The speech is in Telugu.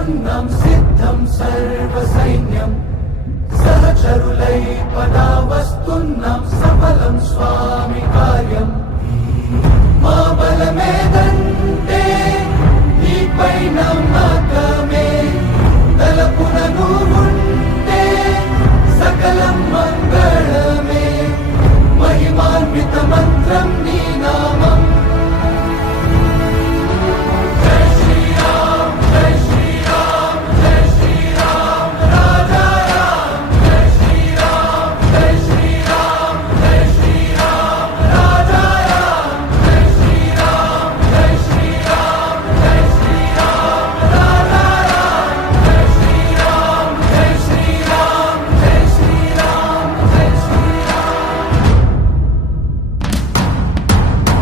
తలచుకున్నాం సిద్ధం సర్వ సైన్యం సహచరులై పదా వస్తున్నాం సఫలం స్వామి కార్యం మా బలమేదంటే నీపై నమ్మకమే తలపున నువ్వుంటే సకలం మంగళమే మహిమాన్విత మంత్రం నీ